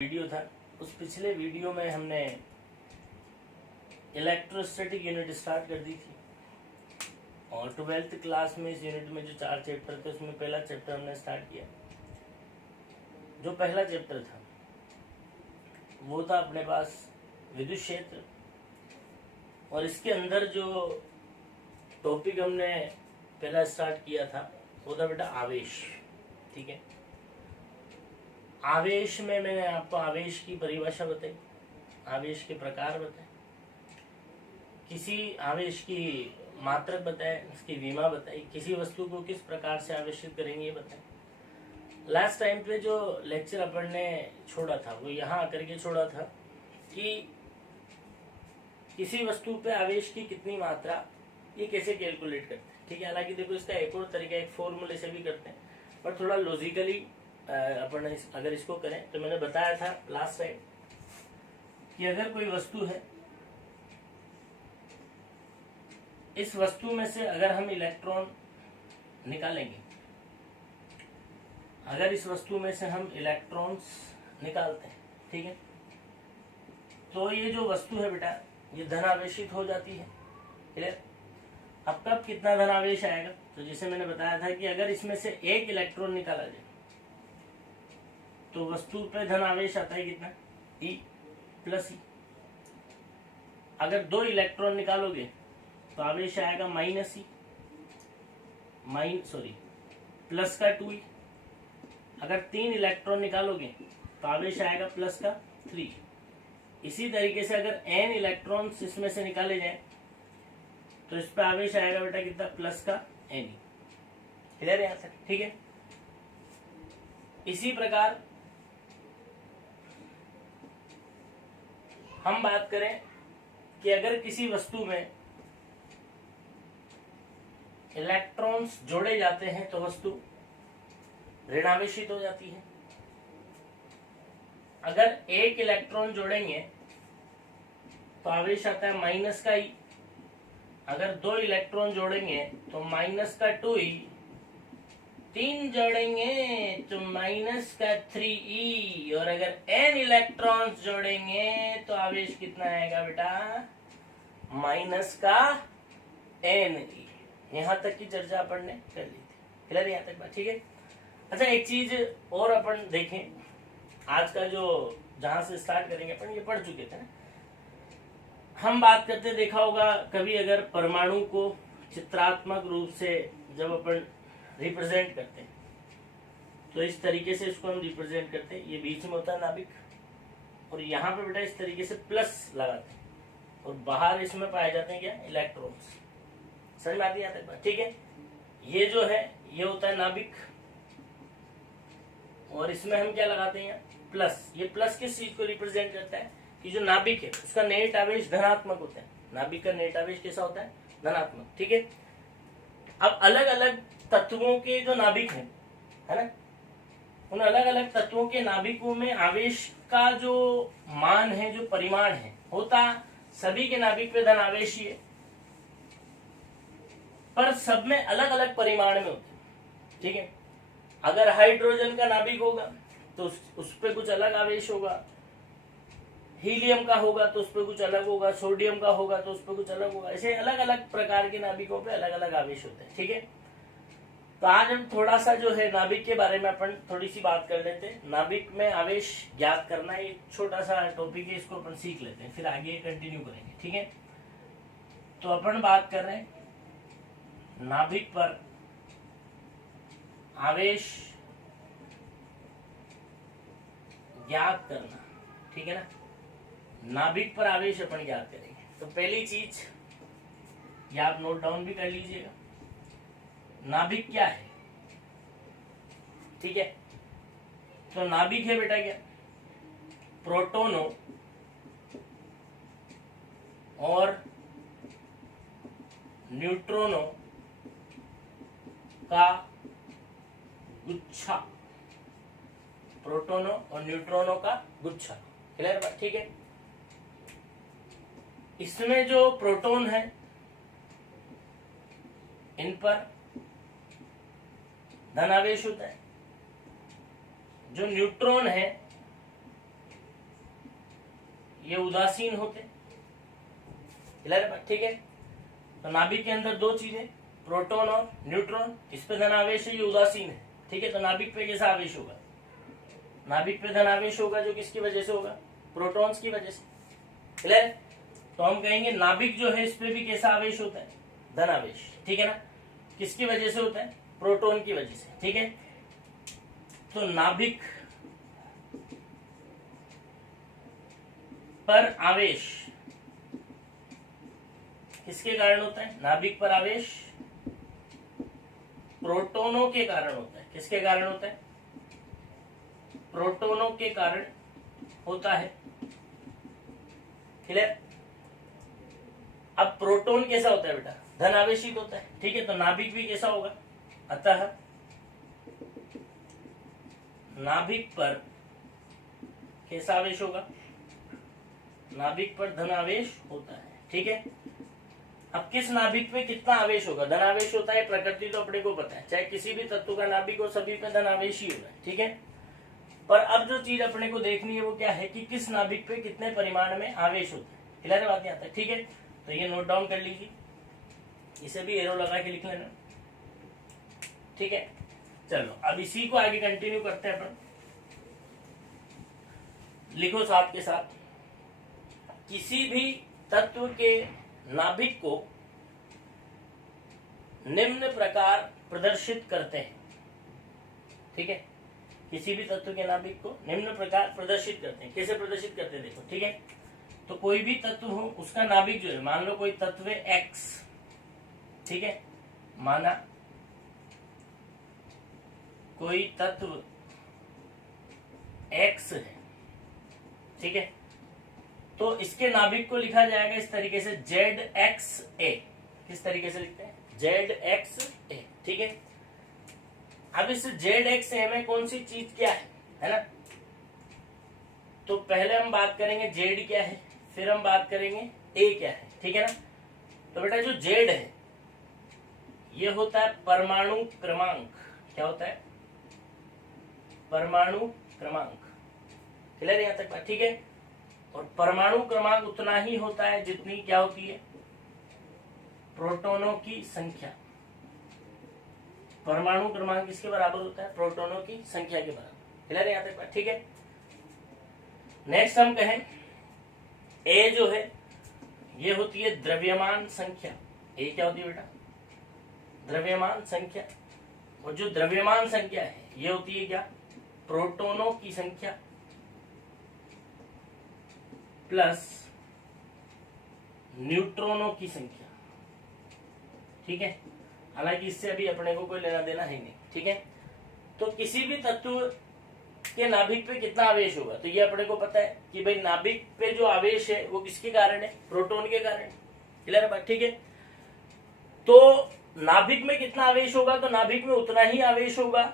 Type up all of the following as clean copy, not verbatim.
Video था, उस पिछले वीडियो में हमने इलेक्ट्रोस्टैटिक यूनिट स्टार्ट कर दी थी और 12th क्लास में इस यूनिट में जो 4 चैप्टर थे उसमें पहला चैप्टर हमने स्टार्ट किया। जो पहला चैप्टर था वो था अपने पास विद्युत क्षेत्र, और इसके अंदर जो टॉपिक हमने पहला स्टार्ट किया था वो था बेटा आवेश। ठीक है, आवेश में मैंने आपको आवेश की परिभाषा बताई, आवेश के प्रकार बताए, किसी आवेश की मात्रक बताए, उसकी विमा बताई, किसी वस्तु को किस प्रकार से आवेशित करेंगे ये बताए। लास्ट टाइम पे जो लेक्चर अपन ने छोड़ा था वो यहाँ आकर के छोड़ा था कि किसी वस्तु पे आवेश की कितनी मात्रा ये कैसे कैलकुलेट करते हैं। ठीक है, हालांकि देखो इसका एक और तरीका एक फॉर्मूले से भी करते हैं, पर थोड़ा लॉजिकली अपन अगर इसको करें तो मैंने बताया था लास्ट टाइम कि अगर कोई वस्तु है, इस वस्तु में से अगर हम इलेक्ट्रॉन निकालेंगे, अगर इस वस्तु में से हम इलेक्ट्रॉन्स निकालते हैं, ठीक है, तो ये जो वस्तु है बेटा ये धनावेशित हो जाती है। क्लियर? अब कब कितना धनावेश आएगा, तो जैसे मैंने बताया था कि अगर इसमें से एक इलेक्ट्रॉन निकाला जाए तो वस्तु पे धन आवेश आता है कितना, E प्लस ई। अगर 2 इलेक्ट्रॉन निकालोगे तो आवेश आएगा माइनस ई, प्लस का 2e। अगर 3 इलेक्ट्रॉन निकालोगे तो आवेश आएगा प्लस का 3। इसी तरीके से अगर n इलेक्ट्रॉन्स इसमें से निकाले जाए तो इस पे आवेश आएगा बेटा कितना, प्लस का n। क्लियर है यहाँ तक? ठीक है, इसी प्रकार हम बात करें कि अगर किसी वस्तु में इलेक्ट्रॉन्स जोड़े जाते हैं तो वस्तु ऋणावेशित हो जाती है। अगर एक इलेक्ट्रॉन जोड़ेंगे तो आवेश आता है माइनस का ई। अगर 2 इलेक्ट्रॉन जोड़ेंगे तो माइनस का 2e, 3 जोड़ेंगे तो माइनस का 3e, और अगर n इलेक्ट्रॉन्स जोड़ेंगे तो आवेश कितना आएगा बेटा, माइनस का n। यहां तक की चर्चा अपन ने कर ली थी। क्लियर यहाँ तक बात? ठीक है। अच्छा, एक चीज और अपन देखें, आज का जो जहां से स्टार्ट करेंगे अपन ये पढ़ चुके थे ना, हम बात करते देखा होगा कभी अगर परमाणु को चित्रात्मक रूप से जब अपन रिप्रेजेंट करते हैं तो इस तरीके से इसको हम रिप्रेजेंट करते हैं। ये बीच में होता है नाभिक, और यहाँ पे बेटा इस तरीके से प्लस लगाते हैं, और बाहर इसमें पाए जाते हैं क्या, इलेक्ट्रॉन्स। समझ में आती है बात? ठीक है, ये जो है ये होता है नाभिक, और इसमें हम क्या लगाते हैं, प्लस। ये प्लस किस चीज को रिप्रेजेंट करता है कि जो नाभिक है उसका नेट आवेश धनात्मक होता है। नाभिक का नेट आवेश कैसा होता है, धनात्मक। ठीक है, अब अलग अलग तत्वों के जो नाभिक है ना, उन अलग अलग तत्वों के नाभिकों में आवेश का जो मान है, जो परिमाण है, होता सभी के नाभिक पे धन आवेश ही है, पर सब में अलग अलग परिमाण में होते हैं। ठीक है, अगर हाइड्रोजन का नाभिक होगा तो उस पे कुछ अलग आवेश होगा, हीलियम का होगा तो उस पे कुछ अलग होगा, सोडियम का होगा तो उस पे कुछ अलग होगा। ऐसे अलग अलग प्रकार के नाभिकों पे अलग अलग आवेश होते हैं। ठीक है, तो आज हम थोड़ा सा जो है नाभिक के बारे में अपन थोड़ी सी बात कर लेते हैं। नाभिक में आवेश ज्ञात करना एक छोटा सा टॉपिक है, इसको अपन सीख लेते हैं, फिर आगे कंटिन्यू करेंगे। ठीक है, तो अपन बात कर रहे हैं नाभिक पर आवेश ज्ञात करना। ठीक है ना, नाभिक पर आवेश अपन ज्ञात करेंगे। तो पहली चीज ये आप नोट डाउन भी कर लीजिएगा, नाभिक क्या है। ठीक है, तो नाभिक है बेटा क्या, प्रोटोनों और न्यूट्रॉनों का गुच्छा। प्रोटोनों और न्यूट्रॉनों का गुच्छा। क्लियर बात? ठीक है, इसमें जो प्रोटॉन है इन पर धनावेश होता है, जो न्यूट्रॉन है ये उदासीन होते। ठीक है, तो नाभिक के अंदर दो चीजें, प्रोटॉन और न्यूट्रॉन, इस पे धन आवेश है, ये उदासीन है। ठीक है, तो नाभिक पे कैसा आवेश होगा? नाभिक पे धन आवेश होगा, जो किसकी वजह से होगा? प्रोटॉन्स की वजह से। क्लियर है? तो हम कहेंगे नाभिक जो है इस पे भी कैसा आवेश होता है? धन आवेश। ठीक है ना? किसकी वजह से होता है? प्रोटॉन की वजह से। ठीक है, तो नाभिक पर आवेश किसके कारण होता है? नाभिक पर आवेश प्रोटोनों के कारण होता है। किसके कारण होता है? प्रोटोनों के कारण होता है। क्लियर? अब प्रोटोन कैसा होता है बेटा? धन आवेशित होता है। ठीक है, तो नाभिक भी कैसा होगा? अतः नाभिक पर कैसा आवेश होगा? नाभिक पर धन आवेश होता है। ठीक है, अब किस नाभिक पे कितना आवेश होगा? धन आवेश होता है, प्रकृति तो अपने को पता है, चाहे किसी भी तत्व का नाभिक हो सभी पे धन आवेश ही होगा। ठीक है, पर अब जो चीज अपने को देखनी है वो क्या है कि किस नाभिक पे कितने परिमाण में आवेश होता है। क्लियर बात नहीं आता है? ठीक है, तो ये नोट डाउन कर लीजिए, इसे भी एरो लगा के लिख लेना। ठीक है, चलो अब इसी को आगे कंटिन्यू करते हैं अपन। लिखो साथ के साथ, किसी भी तत्व के नाभिक को निम्न प्रकार प्रदर्शित करते हैं। ठीक है, किसी भी तत्व के नाभिक को निम्न प्रकार प्रदर्शित करते हैं। कैसे प्रदर्शित करते हैं देखो। ठीक है, तो कोई भी तत्व हो उसका नाभिक जो है, मान लो कोई तत्व है एक्स। ठीक है, माना कोई तत्व एक्स है। ठीक है, तो इसके नाभिक को लिखा जाएगा इस तरीके से ZXA। किस तरीके से लिखते हैं? ZXA। ठीक है, अब इस ZXA में कौन सी चीज क्या है ना? तो पहले हम बात करेंगे Z क्या है, फिर हम बात करेंगे A क्या है। ठीक है ना? तो बेटा जो Z है ये होता है परमाणु क्रमांक। क्या होता है? परमाणु क्रमांक। क्लियर यहां तक बात? ठीक है, और परमाणु क्रमांक उतना ही होता है जितनी क्या होती है? प्रोटोनों की संख्या। परमाणु क्रमांक किसके बराबर होता है? प्रोटोनों की संख्या के बराबर। क्लियर यहां तक बात? ठीक है, नेक्स्ट हम कहें ए जो है ये होती है द्रव्यमान संख्या। ए क्या होती है बेटा? द्रव्यमान संख्या। और जो द्रव्यमान संख्या है ये होती है क्या? प्रोटोनों की संख्या प्लस न्यूट्रॉनों की संख्या। ठीक है, हालांकि इससे अभी अपने को कोई लेना देना है नहीं। ठीक है, तो किसी भी तत्व के नाभिक पे कितना आवेश होगा, तो ये अपने को पता है कि भाई नाभिक पे जो आवेश है वो किसके कारण है? प्रोटॉन के कारण। क्लियर बात? ठीक है, तो नाभिक में कितना आवेश होगा? तो नाभिक में उतना ही आवेश होगा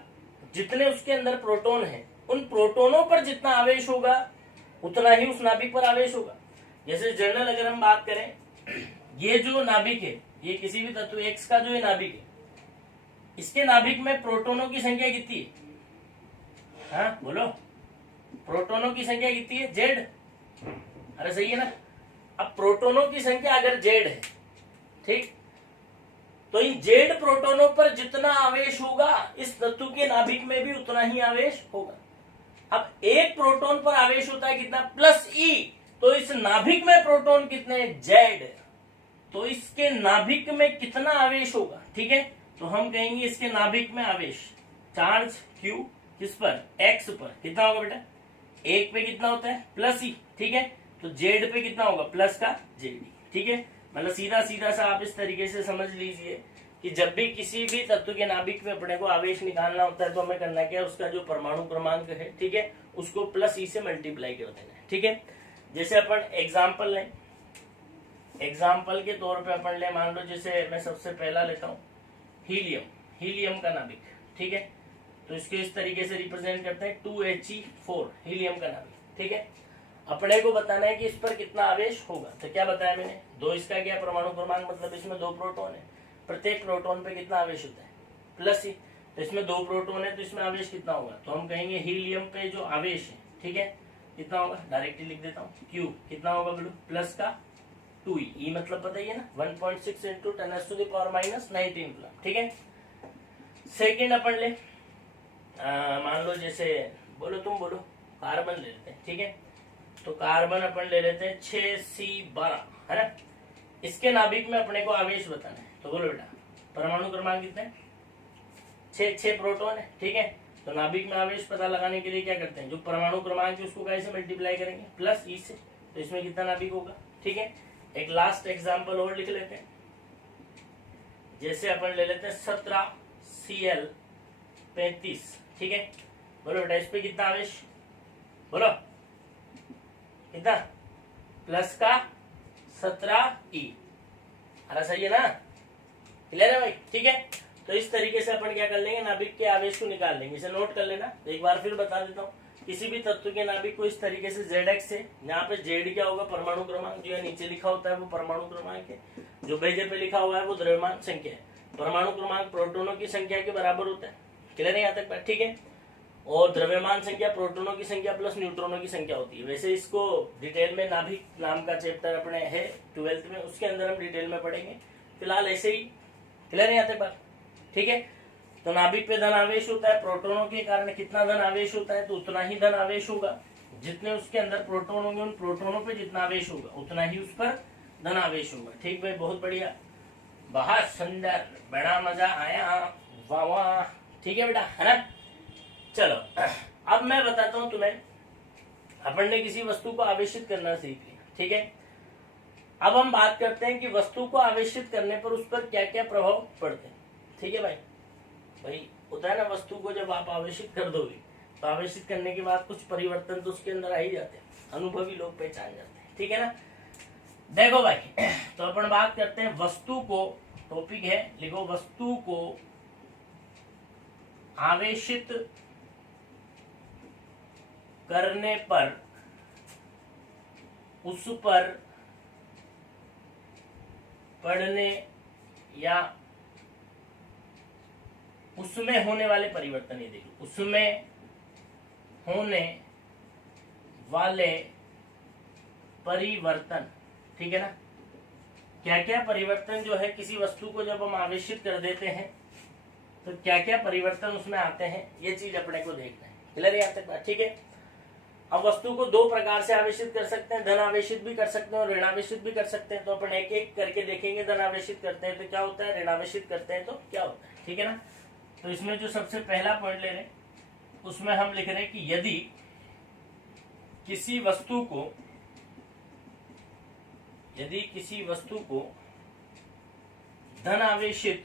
जितने उसके अंदर प्रोटॉन है। उन प्रोटोनों पर जितना आवेश होगा उतना ही उस नाभिक पर आवेश होगा। जैसे जनरल अगर हम बात करें, ये जो नाभिक है ये किसी भी तत्व एक्स का जो है नाभिक है, इसके नाभिक में प्रोटोनों की संख्या कितनी है? हाँ बोलो, प्रोटोनों की संख्या कितनी है? जेड। अरे सही है ना? अब प्रोटोनों की संख्या अगर जेड है, ठीक, तो इन जेड प्रोटोनों पर जितना आवेश होगा इस तत्व के नाभिक में भी उतना ही आवेश होगा। अब एक प्रोटॉन पर आवेश होता है कितना? प्लस ई। तो इस नाभिक में प्रोटॉन कितने? जेड। तो इसके नाभिक में कितना आवेश होगा? ठीक है, तो हम कहेंगे इसके नाभिक में आवेश चार्ज क्यू किस पर? एक्स पर। कितना होगा बेटा? एक पे कितना होता है? प्लस ई। ठीक है, तो जेड पे कितना होगा? प्लस का जेड। ठीक है, मतलब सीधा सीधा सा आप इस तरीके से समझ लीजिए कि जब भी किसी भी तत्व के नाभिक में अपने को आवेश निकालना होता है तो हमें करना क्या है? उसका जो परमाणु क्रमांक है, ठीक है, उसको प्लस ई से मल्टीप्लाई कर देना है। ठीक है, जैसे अपन एग्जाम्पल लें, एग्जाम्पल के तौर पे अपन ले, मान लो जैसे मैं सबसे पहला लेता हूँ हीलियम। हीलियम का नाभिक, ठीक है, तो इसको इस तरीके से रिप्रेजेंट करते हैं 2He4 हीलियम का नाभिक। ठीक है, अपने को बताना है कि इस पर कितना आवेश होगा। तो क्या बताया मैंने? दो इसका क्या परमाणु क्रमांक, मतलब इसमें दो प्रोटॉन है, प्रत्येक प्रोटॉन पे कितना आवेश होता है? प्लस ही। तो इसमें दो प्रोटॉन है तो इसमें आवेश कितना होगा? तो हम कहेंगे हीलियम पे जो आवेश है, ठीक है, कितना होगा, डायरेक्टली लिख देता हूँ, क्यू कितना होगा बोलो, प्लस का 2e, ई मतलब पता ही है ना 1.6 इंटू 10⁻⁻19 कूलम, ठीक है। सेकेंड अपन ले मान लो जैसे बोलो तुम बोलो कार्बन ले लेते हैं, ठीक है। तो कार्बन अपन ले लेते हैं 6C12 है ना। इसके नाभिक में अपने को आवेश बताना है, तो बोलो बेटा परमाणु क्रमांक कितने, 6 प्रोटॉन है, ठीक है। तो नाभिक में आवेश पता लगाने के लिए क्या करते हैं, जो परमाणु क्रमांक है उसको कैसे मल्टीप्लाई करेंगे, प्लस ई से, तो इसमें कितना नाभिक होगा, ठीक है। एक लास्ट एग्जांपल और लिख लेते हैं, जैसे अपन ले लेते हैं 17Cl35, ठीक है। बोलो बेटा इस पे कितना आवेश, बोलो कितना, प्लस का 17e, अरे सही है ना, क्लियर है भाई, ठीक है। तो इस तरीके से अपन क्या कर लेंगे, नाभिक के आवेश को निकाल लेंगे, इसे नोट कर लेना। एक बार फिर बता देता हूँ, किसी भी तत्व के नाभिक को इस तरीके से ZX है, यहाँ पे Z क्या होगा, परमाणु क्रमांक, जो है नीचे लिखा होता है वो परमाणु क्रमांक है, जो बेजे पे लिखा हुआ है वो द्रव्यमान संख्या है। परमाणु क्रमांक प्रोटोनों की संख्या के बराबर होता है, क्लियर है यहाँ तक बात, ठीक है। और द्रव्यमान संख्या प्रोटोनों की संख्या प्लस न्यूट्रॉनों की संख्या होती है। वैसे इसको डिटेल में नाभिक नाम का चैप्टर अपने है 12th में, उसके अंदर हम डिटेल में पढ़ेंगे, फिलहाल ऐसे ही, क्लियर है यहाँ तक बात, ठीक है। तो नाभिक पे धन आवेश होता है, प्रोटोनों के कारण कितना धन आवेश होता है, तो उतना ही धन आवेश होगा, जितने उसके अंदर प्रोटोन होंगे उन प्रोटोनों पे जितना आवेश होगा उतना ही उस पर धन आवेश होगा, ठीक भाई, बहुत बढ़िया, बहुत सुंदर, बड़ा मजा आया, वाह वाह, ठीक है बेटा, है ना। चलो अब मैं बताता हूं तुम्हें, अपन ने किसी वस्तु को आवेशित करना सीख लिया, ठीक है। अब हम बात करते हैं कि वस्तु को आवेशित करने पर उस पर क्या क्या प्रभाव पड़ते हैं, ठीक है भाई। भाई होता है ना, वस्तु को जब आप आवेशित कर दोगे तो आवेशित करने के बाद कुछ परिवर्तन तो उसके अंदर आ ही जाते हैं, अनुभवी लोग पहचान जाते हैं, ठीक है ना। देखो भाई, तो अपन बात करते हैं वस्तु को, टॉपिक है लिखो, वस्तु को आवेशित करने पर उस पर पड़ने या उसमें होने वाले परिवर्तन, ये देखो, उसमें होने वाले परिवर्तन, ठीक है ना। क्या क्या परिवर्तन जो है किसी वस्तु को जब हम आवेशित कर देते हैं तो क्या क्या परिवर्तन उसमें आते हैं, ये चीज अपने को देखना है, क्लियर यहाँ तक बात, ठीक है। अब वस्तु को दो प्रकार से आवेशित कर सकते हैं, धन आवेशित भी कर सकते हैं और ऋण आवेशित भी कर सकते हैं। तो अपन एक एक करके देखेंगे, धन आवेशित करते हैं तो क्या होता है, ऋण आवेशित करते हैं तो क्या होता है, ठीक है ना। तो इसमें जो सबसे पहला पॉइंट ले रहे हैं उसमें हम लिख रहे हैं कि यदि किसी वस्तु को धन आवेशित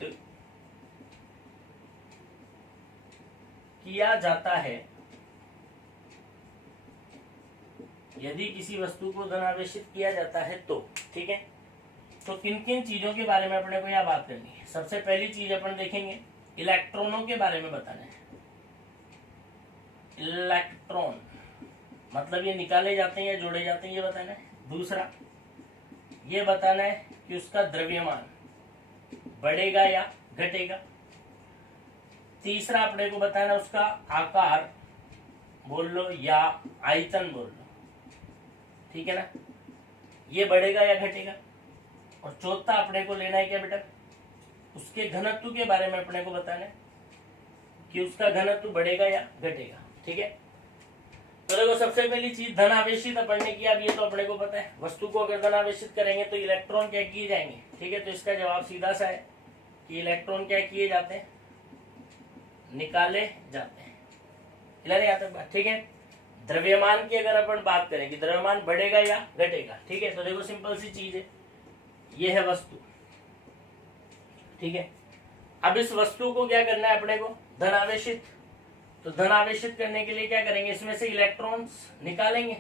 किया जाता है, यदि किसी वस्तु को धन आवेशित किया जाता है तो, ठीक है। तो किन किन चीजों के बारे में अपने को यहाँ बात करनी है। सबसे पहली चीज अपन देखेंगे, इलेक्ट्रॉनों के बारे में बताना है। इलेक्ट्रॉन मतलब ये निकाले जाते हैं या जोड़े जाते हैं, ये बताना है। दूसरा ये बताना है कि उसका द्रव्यमान बढ़ेगा या घटेगा। तीसरा अपने को बताना है उसका आकार बोल लो या आयतन बोल लो, ठीक है ना, ये बढ़ेगा या घटेगा। और चौथा अपने को लेना है क्या बेटा, उसके घनत्व के बारे में अपने को बताना है कि उसका घनत्व बढ़ेगा या घटेगा, ठीक है। तो देखो सबसे पहली चीज धन आवेशित अपन ने किया, अब ये तो अपने को पता है, वस्तु को अगर धन आवेशित करेंगे तो इलेक्ट्रॉन क्या किए जाएंगे, ठीक है। तो इसका जवाब सीधा सा है कि इलेक्ट्रॉन क्या किए जाते हैं, निकाले जाते हैं, क्लियर है यहाँ तक बात, ठीक है। द्रव्यमान की अगर अपन बात करें कि द्रव्यमान बढ़ेगा या घटेगा, ठीक है। तो देखो सिंपल सी चीज है, ये है वस्तु, ठीक है। अब इस वस्तु को क्या करना है अपने को, धन आवेशित। तो धन आवेशित करने के लिए क्या करेंगे, इसमें से इलेक्ट्रॉन्स निकालेंगे।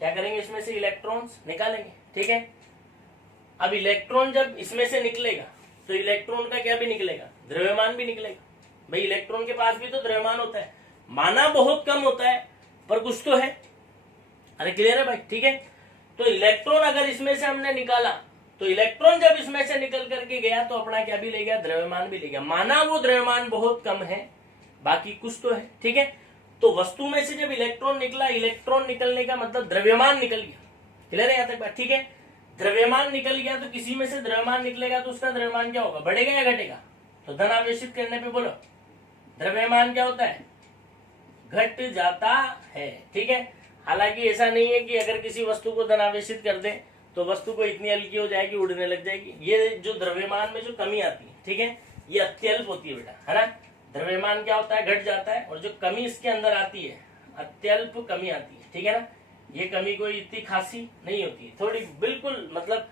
क्या करेंगे, इसमें से इलेक्ट्रॉन्स निकालेंगे, ठीक है। अब इलेक्ट्रॉन जब इसमें से निकलेगा तो इलेक्ट्रॉन का क्या भी निकलेगा, द्रव्यमान भी निकलेगा। भाई इलेक्ट्रॉन के पास भी तो द्रव्यमान होता है, माना बहुत कम होता है पर कुछ तो है, अरे क्लियर है भाई, ठीक है। तो इलेक्ट्रॉन अगर इसमें से हमने निकाला तो इलेक्ट्रॉन जब इसमें से निकल करके गया तो अपना क्या भी ले गया, द्रव्यमान भी ले गया। माना वो द्रव्यमान बहुत कम है, बाकी कुछ तो है, ठीक है। तो वस्तु में से जब इलेक्ट्रॉन निकला, इलेक्ट्रॉन निकलने का मतलब द्रव्यमान निकल गया। क्लियर है यहाँ तक बात? ठीक है, द्रव्यमान निकल गया तो किसी में से द्रव्यमान निकलेगा तो उसका द्रव्यमान क्या होगा, बढ़ेगा या घटेगा? तो धन आवेशित करने पे बोलो द्रव्यमान क्या होता है, घट जाता है। ठीक है, हालांकि ऐसा नहीं है कि अगर किसी वस्तु को धन आवेशित कर दे तो वस्तु को इतनी हल्की हो जाएगी, उड़ने लग जाएगी। ये जो द्रव्यमान में जो कमी आती है, ठीक है, ये अत्यल्प होती है बेटा, है ना। द्रव्यमान क्या होता है, घट जाता है, और जो कमी इसके अंदर आती है अत्यल्प कमी आती है। ठीक है ना, ये कमी कोई इतनी खासी नहीं होती है, थोड़ी बिल्कुल मतलब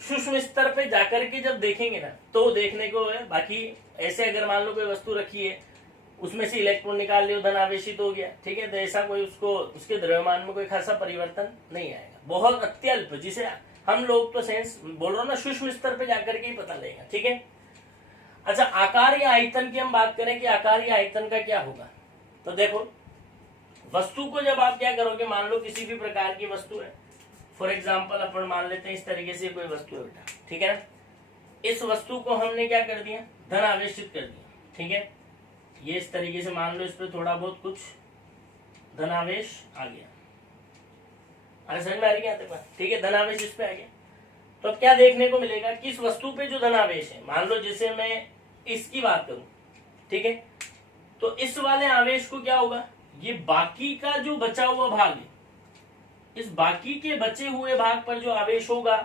सूक्ष्म स्तर पे जाकर के जब देखेंगे ना तो देखने को है। बाकी ऐसे अगर मान लो कोई वस्तु रखी है, उसमें से इलेक्ट्रॉन निकाल लियो, धन आवेशित हो गया, ठीक है, तो ऐसा कोई उसको उसके द्रव्यमान में कोई खासा परिवर्तन नहीं आएगा, बहुत अत्यल्प, जिसे हम लोग तो सेंस बोल रहे हो ना, सूक्ष्म स्तर पे जाकर के ही पता लगेगा। ठीक है, अच्छा आकार या आयतन की हम बात करें कि आकार या आयतन का क्या होगा, तो देखो वस्तु को जब आप क्या करोगे, मान लो किसी भी प्रकार की वस्तु है, फॉर एग्जाम्पल अपन मान लेते हैं इस तरीके से कोई वस्तु है बेटा, ठीक है ना, इस वस्तु को हमने क्या कर दिया, धन आवेशित कर दिया। ठीक है, ये इस तरीके से मान लो इस पे थोड़ा बहुत कुछ धनावेश आ गया, अरे समझ में आ रही है? ठीक है, धनावेश इस पे आ गया, तो अब क्या देखने को मिलेगा कि इस वस्तु पे जो धनावेश है, मान लो जैसे मैं इसकी बात करूं, ठीक है, तो इस वाले आवेश को क्या होगा, ये बाकी का जो बचा हुआ भाग है, इस बाकी के बचे हुए भाग पर जो आवेश होगा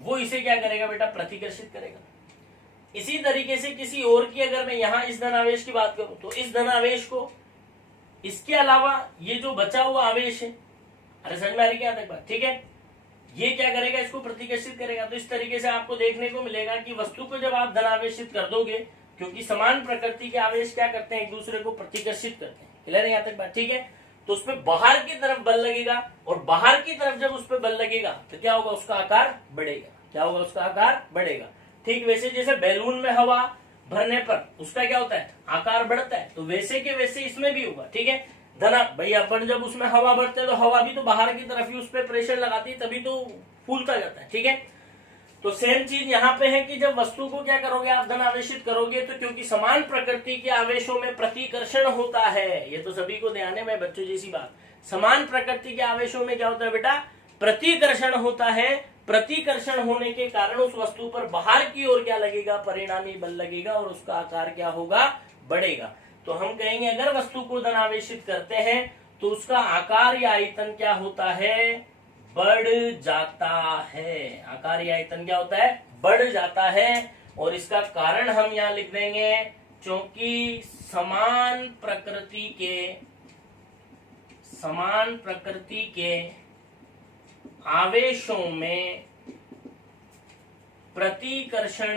वो इसे क्या करेगा बेटा, प्रतिकर्षित करेगा। इसी तरीके से किसी और की अगर मैं यहां इस धनावेश की बात करूं तो इस धनावेश को इसके अलावा ये जो बचा हुआ आवेश है, अरे समझ में आ रही क्या बात? ठीक है, ये क्या करेगा, इसको प्रतिकर्षित करेगा। तो इस तरीके से आपको देखने को मिलेगा कि वस्तु को जब आप धनावेशित कर दोगे, क्योंकि समान प्रकृति के आवेश क्या करते हैं, एक दूसरे को प्रतिकर्षित करते हैं। क्लियर है यहाँ तक बात? ठीक है, तो उसमें बाहर की तरफ बल लगेगा, और बाहर की तरफ जब उस पर बल लगेगा तो क्या होगा, उसका आकार बढ़ेगा। क्या होगा, उसका आकार बढ़ेगा। ठीक वैसे जैसे बैलून में हवा भरने पर उसका क्या होता है, आकार बढ़ता है, तो वैसे के वैसे इसमें भी होगा। ठीक है, धना भाई अपन जब उसमें हवा भरते हैं तो हवा भी तो बाहर की तरफ ही उस पर प्रेशर लगाती है, तभी तो फूलता जाता है। ठीक है, तो सेम चीज यहाँ पे है कि जब वस्तु को क्या करोगे आप, धन आवेशित करोगे, तो क्योंकि समान प्रकृति के आवेशों में प्रतिकर्षण होता है, ये तो सभी को ध्यान है, मैं बच्चों जैसी बात, समान प्रकृति के आवेशों में क्या होता है बेटा, प्रतिकर्षण होता है। प्रतिकर्षण होने के कारण उस वस्तु पर बाहर की ओर क्या लगेगा, परिणामी बल लगेगा, और उसका आकार क्या होगा, बढ़ेगा। तो हम कहेंगे अगर वस्तु को धन आवेशित करते हैं तो उसका आकार या आयतन क्या होता है, बढ़ जाता है। आकार या आयतन क्या होता है, बढ़ जाता है। और इसका कारण हम यहाँ लिख देंगे, क्योंकि समान प्रकृति के आवेशों में प्रतिकर्षण,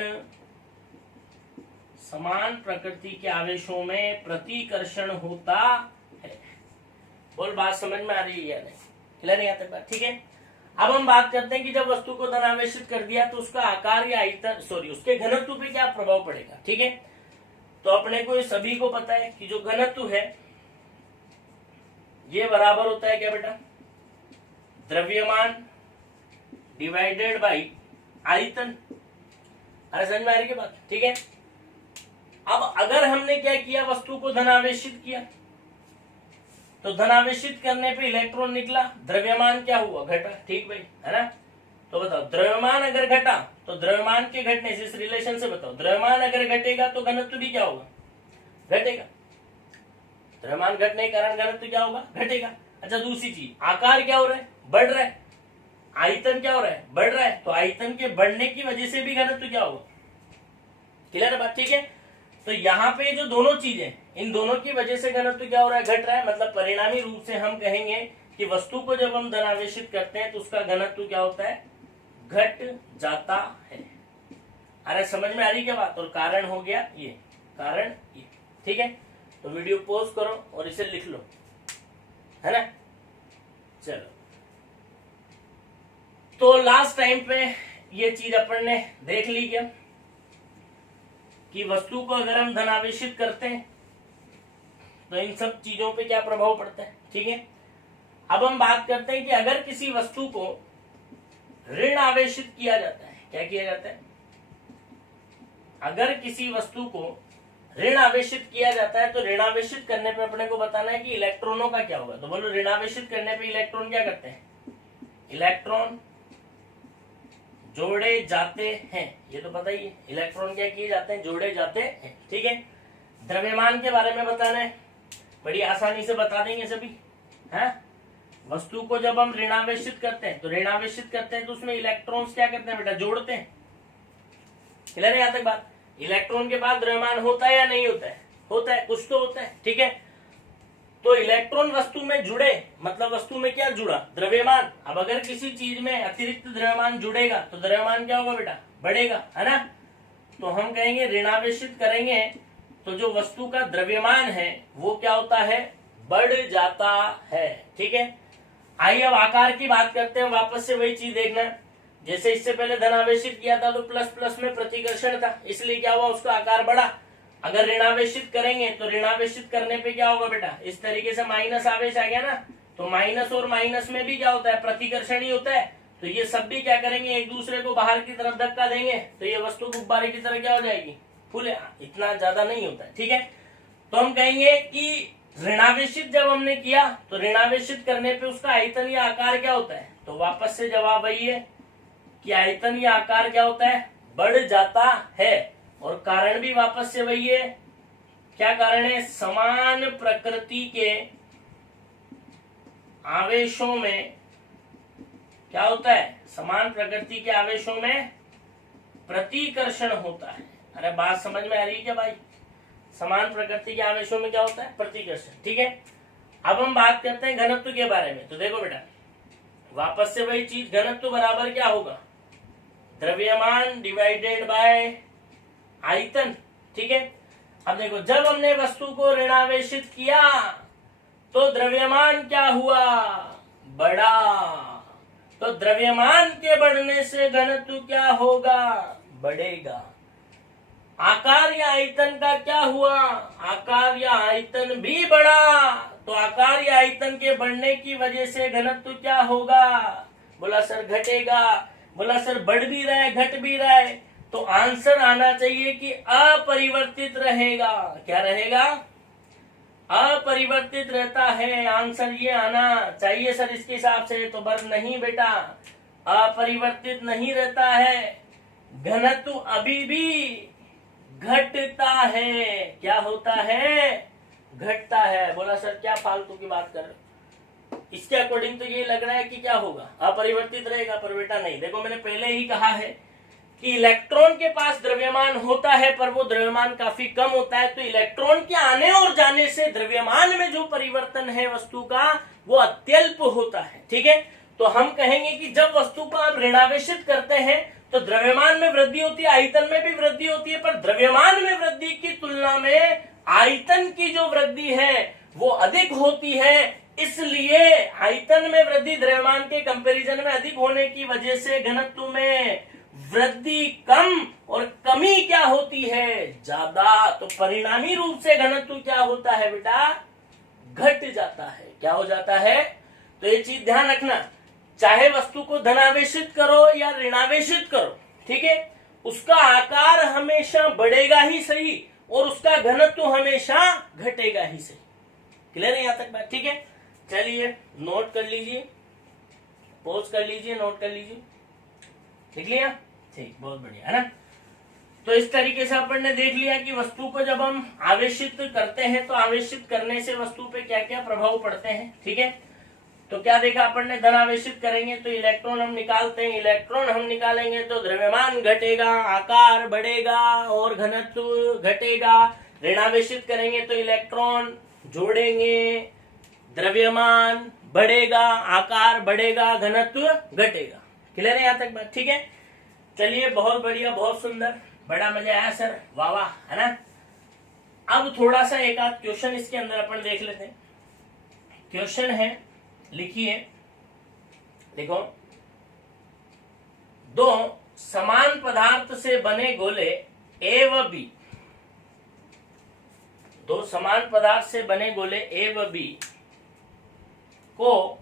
समान प्रकृति के आवेशों में प्रतिकर्षण होता है। बोल बात समझ में आ रही है या नहीं? क्लियर यहाँ तक बात? ठीक है, अब हम बात करते हैं कि जब वस्तु को धन आवेशित कर दिया तो उसका आकार या आयतन, सॉरी उसके घनत्व पे क्या प्रभाव पड़ेगा। ठीक है, तो अपने को सभी को पता है कि जो घनत्व है ये बराबर होता है क्या बेटा, द्रव्यमान डिवाइडेड बाई आयतन। अरे समझ में आ रही है बात? ठीक है, अब अगर हमने क्या किया, वस्तु को धनावेशित किया, तो धनावेशित करने पे इलेक्ट्रॉन निकला, द्रव्यमान क्या हुआ, घटा। ठीक भाई, है ना। तो बताओ द्रव्यमान अगर घटा तो द्रव्यमान के घटने से, इस रिलेशन से बताओ, द्रव्यमान अगर घटेगा तो घनत्व भी क्या होगा, घटेगा। द्रव्यमान घटने के कारण घनत्व क्या होगा, घटेगा। अच्छा दूसरी चीज, आकार क्या हो रहा है, बढ़ रहा है, आयतन क्या हो रहा है, बढ़ रहा है, तो आयतन के बढ़ने की वजह से भी घनत्व क्या होगा। क्लियर है बात? ठीक है, तो यहाँ पे जो दोनों चीजें, इन दोनों की वजह से घनत्व क्या हो रहा है, घट रहा है। मतलब परिणामी रूप से हम कहेंगे कि वस्तु को जब हम धनावेशित करते हैं तो उसका घनत्व क्या होता है, घट जाता है। अरे समझ में आ रही क्या बात? और कारण हो गया ये, कारण ये। ठीक है, तो वीडियो पॉज करो और इसे लिख लो, है ना। चलो, तो लास्ट टाइम पे ये चीज अपन ने देख ली क्या, कि वस्तु को अगर हम धनावेशित करते हैं तो इन सब चीजों पे क्या प्रभाव पड़ता है। ठीक है, अब हम बात करते हैं कि अगर किसी वस्तु को ऋण आवेशित किया जाता है, क्या किया जाता है, अगर किसी वस्तु को ऋण आवेशित किया जाता है तो ऋणावेशित करने पे अपने को बताना है कि इलेक्ट्रॉनों का क्या होगा। तो बोलो ऋणावेशित करने पे इलेक्ट्रॉन क्या करते हैं, इलेक्ट्रॉन जोड़े जाते हैं, ये तो पता ही है। इलेक्ट्रॉन क्या किए जाते हैं, जोड़े जाते हैं, ठीक है। द्रव्यमान के बारे में बताना है, बड़ी आसानी से बता देंगे सभी, है। वस्तु को जब हम ऋणावेशित करते हैं तो ऋणावेशित करते हैं तो उसमें इलेक्ट्रॉन्स क्या करते हैं बेटा, जोड़ते हैं। क्लियर है यहाँ तक बात। इलेक्ट्रॉन के बाद द्रव्यमान होता है या नहीं होता है, होता है, कुछ तो होता है, ठीक है। तो इलेक्ट्रॉन वस्तु में जुड़े मतलब वस्तु में क्या जुड़ा, द्रव्यमान। अब अगर किसी चीज में अतिरिक्त द्रव्यमान जुड़ेगा तो द्रव्यमान क्या होगा बेटा, बढ़ेगा, है ना। तो हम कहेंगे ऋणावेशित करेंगे तो जो वस्तु का द्रव्यमान है वो क्या होता है, बढ़ जाता है, ठीक है। आइए अब आकार की बात करते हैं, वापस से वही चीज देखना। जैसे इससे पहले धनावेशित किया था तो प्लस प्लस में प्रतिकर्षण था, इसलिए क्या हुआ, उसका आकार बढ़ा। अगर ऋणावेशित करेंगे तो ऋणावेशित करने पे क्या होगा बेटा, इस तरीके से माइनस आवेश आ गया ना, तो माइनस और माइनस में भी क्या होता है, प्रतिकर्षण ही होता है। तो ये सब भी क्या करेंगे, एक दूसरे को बाहर की तरफ धक्का देंगे तो ये वस्तु गुब्बारे की तरह क्या हो जाएगी, फूले। इतना ज्यादा नहीं होता है, ठीक है। तो हम कहेंगे कि ऋणावेशित जब हमने किया तो ऋणावेशित करने पे उसका आयतन या आकार क्या होता है, तो वापस से जवाब वही है कि आयतन या आकार क्या होता है, बढ़ जाता है। और कारण भी वापस से वही है, क्या कारण है, समान प्रकृति के आवेशों में क्या होता है, समान प्रकृति के आवेशों में प्रतिकर्षण होता है। अरे बात समझ में आ रही है क्या भाई, समान प्रकृति के आवेशों में क्या होता है, प्रतिकर्षण, ठीक है। अब हम बात करते हैं घनत्व के बारे में। तो देखो बेटा वापस से वही चीज, घनत्व बराबर क्या होगा, द्रव्यमान डिवाइडेड बाय आयतन, ठीक है। अब देखो जब हमने वस्तु को ऋणावेशित किया तो द्रव्यमान क्या हुआ, बढ़ा। तो द्रव्यमान के बढ़ने से घनत्व क्या होगा, बढ़ेगा। आकार या आयतन का क्या हुआ, आकार या आयतन भी बढ़ा। तो आकार या आयतन के बढ़ने की वजह से घनत्व क्या होगा, बोला सर घटेगा। बोला सर बढ़ भी रहा है घट भी रहा है, तो आंसर आना चाहिए कि अपरिवर्तित रहेगा। क्या रहेगा, अपरिवर्तित रहता है। आंसर ये आना चाहिए सर इसके हिसाब से, तो बर नहीं बेटा, अपरिवर्तित नहीं रहता है। घनत्व अभी भी घटता है। क्या होता है, घटता है। बोला सर क्या फालतू की बात कर रहे हो, इसके अकॉर्डिंग तो ये लग रहा है कि क्या होगा, अपरिवर्तित रहेगा, पर बेटा नहीं। देखो मैंने पहले ही कहा है कि इलेक्ट्रॉन के पास द्रव्यमान होता है पर वो द्रव्यमान काफी कम होता है। तो इलेक्ट्रॉन के आने और जाने से द्रव्यमान में जो परिवर्तन है वस्तु का वो अत्यल्प होता है, ठीक है। तो हम कहेंगे कि जब वस्तु को आप ऋणावेशित करते हैं तो द्रव्यमान में वृद्धि होती है, आयतन में भी वृद्धि होती है, पर द्रव्यमान में वृद्धि की तुलना में आयतन की जो वृद्धि है वो अधिक होती है। इसलिए आयतन में वृद्धि द्रव्यमान के कंपैरिजन में अधिक होने की वजह से घनत्व में वृद्धि कम और कमी क्या होती है, ज्यादा। तो परिणामी रूप से घनत्व क्या होता है बेटा, घट जाता है। क्या हो जाता है, तो ये चीज ध्यान रखना, चाहे वस्तु को धनावेशित करो या ऋणावेशित करो, ठीक है, उसका आकार हमेशा बढ़ेगा ही सही और उसका घनत्व हमेशा घटेगा ही सही। क्लियर है यहाँ तक बात, ठीक है। चलिए नोट कर लीजिए, पॉज कर लीजिए, नोट कर लीजिए, लिख लिया, ठीक, बहुत बढ़िया, है ना। तो इस तरीके से अपन ने देख लिया कि वस्तु को जब हम आवेशित करते हैं तो आवेशित करने से वस्तु पे क्या क्या प्रभाव पड़ते हैं, ठीक है। तो क्या देखा अपन ने, धन आवेशित करेंगे तो इलेक्ट्रॉन हम निकालते हैं, इलेक्ट्रॉन हम निकालेंगे तो द्रव्यमान घटेगा, आकार बढ़ेगा और घनत्व घटेगा। ऋणावेशित करेंगे तो इलेक्ट्रॉन जोड़ेंगे, द्रव्यमान बढ़ेगा, आकार बढ़ेगा, घनत्व घटेगा। क्लियर है यहाँ तक बात, ठीक है। चलिए बहुत बढ़िया, बहुत सुंदर, बड़ा मजा आया सर, वाह वाह, है ना। अब थोड़ा सा एक आध क्वेश्चन इसके अंदर अपन देख लेते हैं। क्वेश्चन है, लिखिए, देखो, दो समान पदार्थ से बने गोले ए व बी, दो समान पदार्थ से बने गोले ए व बी को,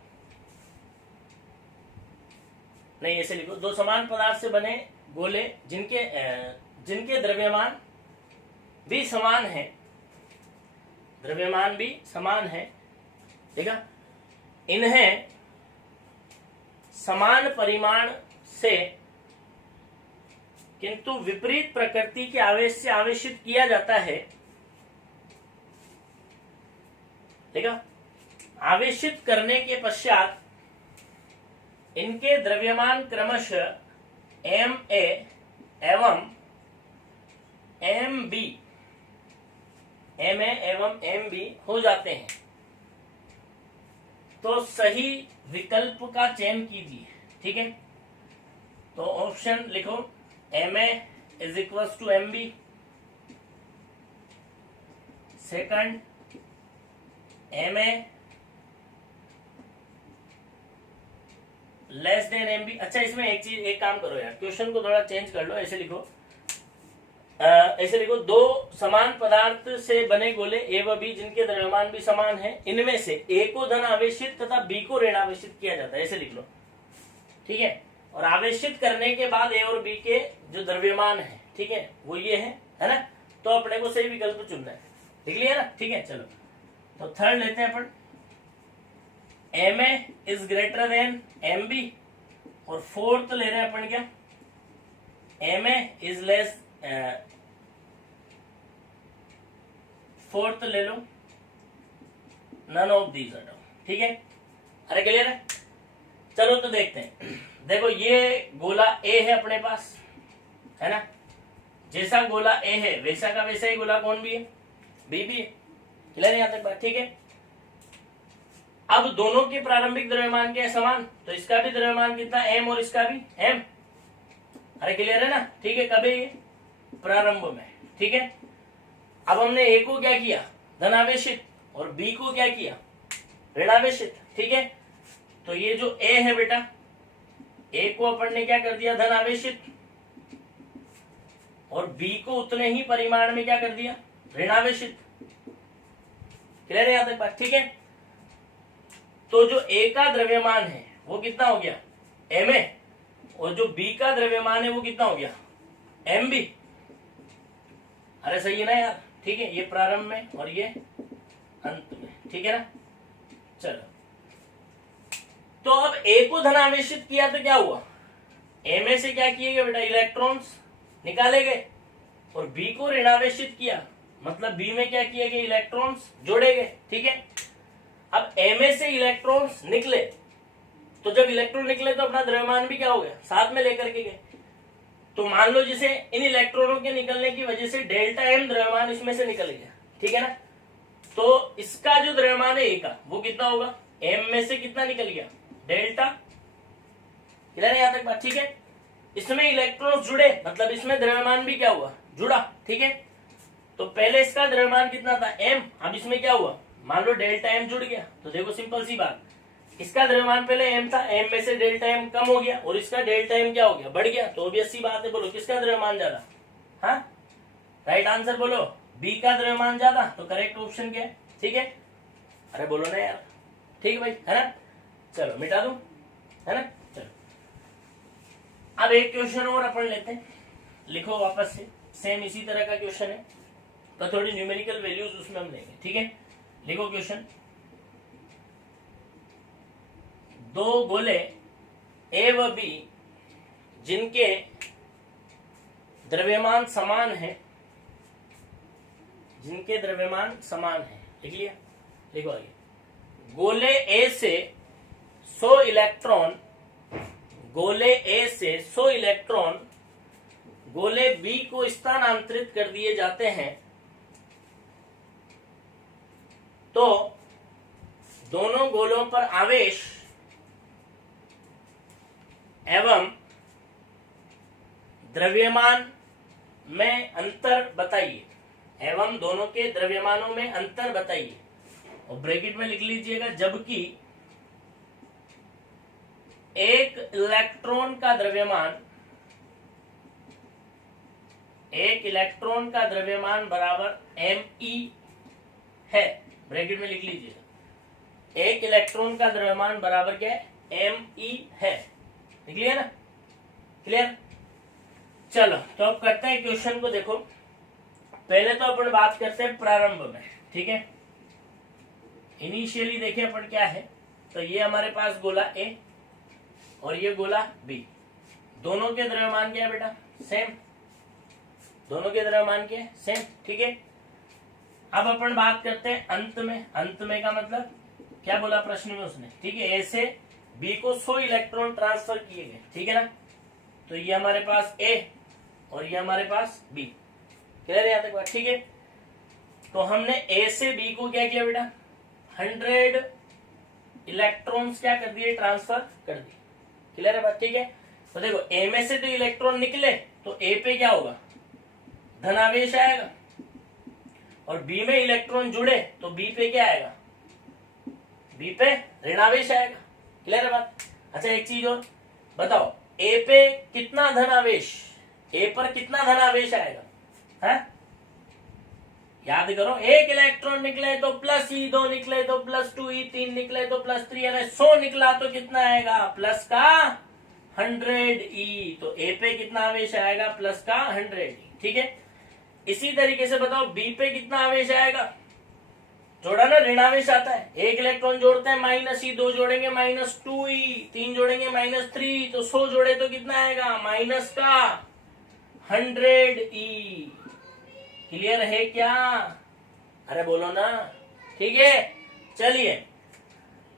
नहीं ऐसे लिखो, दो समान पदार्थ से बने गोले जिनके द्रव्यमान भी समान है, द्रव्यमान भी समान है, ठीक है, इन्हें समान परिमाण से किंतु विपरीत प्रकृति के आवेश से आवेशित किया जाता है, ठीक है। आवेशित करने के पश्चात इनके द्रव्यमान क्रमशः Ma एवं Mb, Ma एवं Mb हो जाते हैं, तो सही विकल्प का चयन कीजिए, ठीक है। तो ऑप्शन लिखो, Ma is equal to Mb, second Ma less than Mb। अच्छा, इसमें एक काम करो यार, क्वेश्चन को थोड़ा चेंज कर लो, ऐसे लिखो, ऐसे लिखो, दो समान पदार्थ से बने गोले ए व बी जिनके द्रव्यमान भी समान है, इनमें से ए को धन आवेशित तथा बी को ऋण आवेशित किया जाता है, ऐसे लिख लो, ठीक है। और आवेशित करने के बाद ए और बी के जो द्रव्यमान है, ठीक है, वो ये है ना। तो अपने को सही विकल्प चुनना है, लिख लिया ना, ठीक है। चलो, तो थर्ड लेते हैं अपन, Ma is greater than Mb, और फोर्थ ले रहे हैं अपन क्या, Ma इज लेस, फोर्थ ले लो, नन ऑफ दीज आर, ठीक है। अरे क्लियर है। चलो तो देखते हैं, देखो ये गोला ए है अपने पास, है ना, जैसा गोला ए है वैसा का वैसा ही गोला कौन भी है, बी भी है, क्लियर है यहाँ तक बात, ठीक है। अब दोनों के प्रारंभिक द्रव्यमान क्या है, समान, तो इसका भी द्रव्यमान कितना m और इसका भी m, अरे क्लियर है ना, ठीक है। कभी प्रारंभ में, ठीक है। अब हमने a को क्या किया, धनावेशित, और b को क्या किया, ऋणावेशित, ठीक है। तो ये जो a है बेटा, a को अपन ने क्या कर दिया, धनावेशित, और b को उतने ही परिमाण में क्या कर दिया, ऋणावेशित, क्लियर है यहाँ तक बात, ठीक है। तो जो A का द्रव्यमान है वो कितना हो गया, Ma, और जो B का द्रव्यमान है वो कितना हो गया, Mb। अरे सही है ना यार, ठीक है, ये प्रारंभ में और ये अंत में, ठीक है ना। चलो, तो अब A को धनावेशित किया तो क्या हुआ, Ma से क्या किए गए बेटा, इलेक्ट्रॉन्स निकाले गए, और B को ऋणावेशित किया, मतलब B में क्या किए गए, इलेक्ट्रॉन्स जोड़े गए, ठीक है। अब Ma से इलेक्ट्रॉन्स निकले, तो जब इलेक्ट्रॉन निकले तो अपना द्रव्यमान भी क्या हो गया, साथ में लेकर के गए। तो मान लो जैसे इन इलेक्ट्रॉनों के निकलने की वजह से डेल्टा M द्रव्यमान इसमें से निकल गया, ठीक है ना। तो इसका जो द्रव्यमान है A का, वो कितना होगा, M में से कितना निकल गया, डेल्टा, क्लियर है यहाँ तक बात, ठीक है। इसमें इलेक्ट्रॉन्स जुड़े, मतलब इसमें द्रव्यमान भी क्या हुआ, जुड़ा, ठीक है। तो पहले इसका द्रव्यमान कितना था, M, अब इसमें क्या हुआ, मान लो डेल्टा M जुड़ गया, तो देखो सिंपल सी बात, इसका द्रव्यमान पहले M था, M में से डेल्टा M कम हो गया, और इसका डेल्टा M क्या हो गया, बढ़ गया, तो ऑब्वियस सी बात है, बोलो किसका द्रव्यमान ज्यादा, हाँ, राइट आंसर बोलो, B का द्रव्यमान ज्यादा, तो करेक्ट ऑप्शन क्या है, ठीक है। अरे बोलो ना यार, ठीक है भाई, है ना। चलो मिटा दूं, है ना। चलो अब एक क्वेश्चन और अपन लेते हैं, लिखो वापस से, सेम इसी तरह का क्वेश्चन है, तो थोड़ी न्यूमेरिकल वैल्यूज उसमें हम लेंगे, ठीक है। लिखो क्वेश्चन, दो गोले ए व बी जिनके द्रव्यमान समान है, जिनके द्रव्यमान समान है, लिख लिया, लिखो आगे, गोले ए से 100 इलेक्ट्रॉन, गोले ए से 100 इलेक्ट्रॉन गोले बी को स्थानांतरित कर दिए जाते हैं, तो दोनों गोलों पर आवेश एवं द्रव्यमान में अंतर बताइए, एवं दोनों के द्रव्यमानों में अंतर बताइए, और ब्रैकेट में लिख लीजिएगा, जबकि एक इलेक्ट्रॉन का द्रव्यमान, एक इलेक्ट्रॉन का द्रव्यमान बराबर Me है, ब्रैकेट में लिख लीजिएगा, एक इलेक्ट्रॉन का द्रव्यमान बराबर क्या है, Me है, लिख लिया ना, क्लियर। चलो तो अब करते हैं क्वेश्चन को, देखो पहले तो अपन बात करते हैं प्रारंभ में, ठीक है। इनिशियली देखिए अपन क्या है, तो ये हमारे पास गोला ए और ये गोला बी, दोनों के द्रव्यमान क्या है बेटा, सेम, दोनों के द्रव्यमान क्या है, सेम, ठीक है। अब अपन बात करते हैं अंत में। अंत में का मतलब क्या बोला प्रश्न में उसने, ठीक है, ए से बी को 100 इलेक्ट्रॉन ट्रांसफर किए गए, ठीक है ना। तो ये हमारे पास ए और ये हमारे पास बी, क्लियर है यहाँ तक बात, ठीक है। तो हमने ए से बी को क्या किया बेटा, 100 इलेक्ट्रॉन्स क्या कर दिए, ट्रांसफर कर दिए, क्लियर है बात, ठीक है। तो देखो ए में से तो इलेक्ट्रॉन निकले तो ए पे क्या होगा, धनावेश आएगा, और बी में इलेक्ट्रॉन जुड़े तो बी पे क्या आएगा, बी पे ऋणावेश आएगा, क्लियर है बात। अच्छा एक चीज और बताओ, ए पे कितना धनावेश, ए पर कितना धनावेश आएगा, है याद करो, एक इलेक्ट्रॉन निकले तो प्लस ई, दो निकले तो प्लस 2e, 3 निकले तो प्लस 3, यानी 100 निकला तो कितना आएगा, प्लस का 100e, तो ए पे कितना आवेश आएगा, प्लस का 100e, ठीक है। इसी तरीके से बताओ बी पे कितना आवेश आएगा, जोड़ा ना, ऋणावेश आता है, एक इलेक्ट्रॉन जोड़ते हैं -e, दो जोड़ेंगे -2e, 3 जोड़ेंगे -3, तो 100 जोड़े तो कितना आएगा, माइनस का 100e, क्लियर है क्या, अरे बोलो ना, ठीक है। चलिए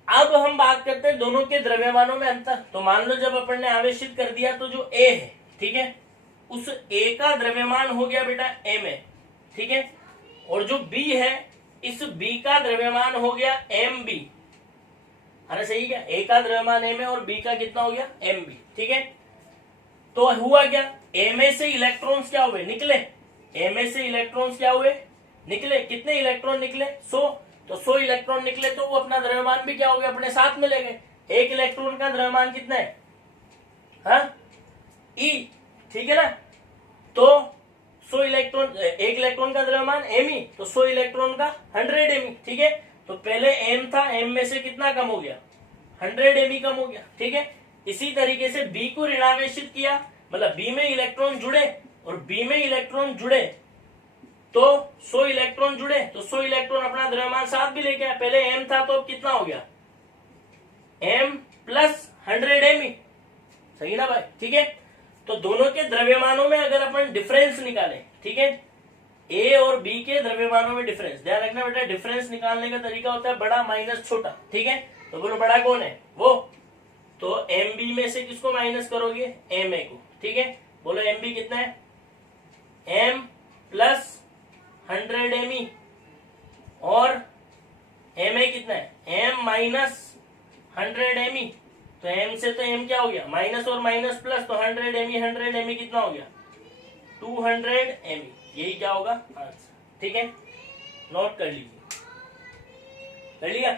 अब हम बात करते हैं दोनों के द्रव्यमानों में अंतर। तो मान लो जब अपन ने आवेशित कर दिया तो जो ए है, ठीक है, उस ए का द्रव्यमान हो गया बेटा एम ए, ठीक है, और जो बी है इस बी का द्रव्यमान हो गया एम बी, अरे सही क्या, ए का द्रव्यमान एम है और बी का कितना हो गया एम बी, ठीक है। तो हुआ क्या, ए में से इलेक्ट्रॉन्स क्या हुए, निकले, ए में से इलेक्ट्रॉन्स क्या हुए, निकले, कितने इलेक्ट्रॉन निकले, 100, तो 100 इलेक्ट्रॉन निकले तो वो अपना द्रव्यमान भी क्या हो गया, अपने साथ में ले गए। एक इलेक्ट्रॉन का द्रव्यमान कितना है, हाँ ई, ठीक है ना। तो 100 इलेक्ट्रॉन, एक इलेक्ट्रॉन का द्रव्यमान एम ई, तो 100 इलेक्ट्रॉन का 100 एम ई, ठीक है। तो पहले एम था, एम में से कितना कम हो गया, 100 एम ई कम हो गया, ठीक है। इसी तरीके से बी को ऋणावेशित किया, मतलब बी में इलेक्ट्रॉन जुड़े और बी में इलेक्ट्रॉन जुड़े तो 100 इलेक्ट्रॉन जुड़े, तो 100 इलेक्ट्रॉन अपना द्रव्यमान साथ भी लेके आए, पहले एम था तो अब कितना हो गया, एम प्लस 100 एम ई, सही ना भाई, ठीक है। तो दोनों के द्रव्यमानों में अगर अपन डिफरेंस निकालें, ठीक है, ए और बी के द्रव्यमानों में डिफरेंस, ध्यान रखना बेटा, डिफरेंस निकालने का तरीका होता है बड़ा माइनस छोटा, ठीक है। तो बोलो बड़ा कौन है, वो, तो एम बी में से किसको माइनस करोगे, एम ए को, ठीक है। बोलो एम बी कितना है, एम प्लस 100 एम ई, और एम ए कितना है, एम माइनस 100 एम ई, तो एम से तो एम क्या हो गया, माइनस और माइनस प्लस, तो 100 एम ई, 100 एम ई कितना हो गया, 200 एम ई, यही क्या होगा आंसर, ठीक है, नोट कर लीजिए, कर लिया।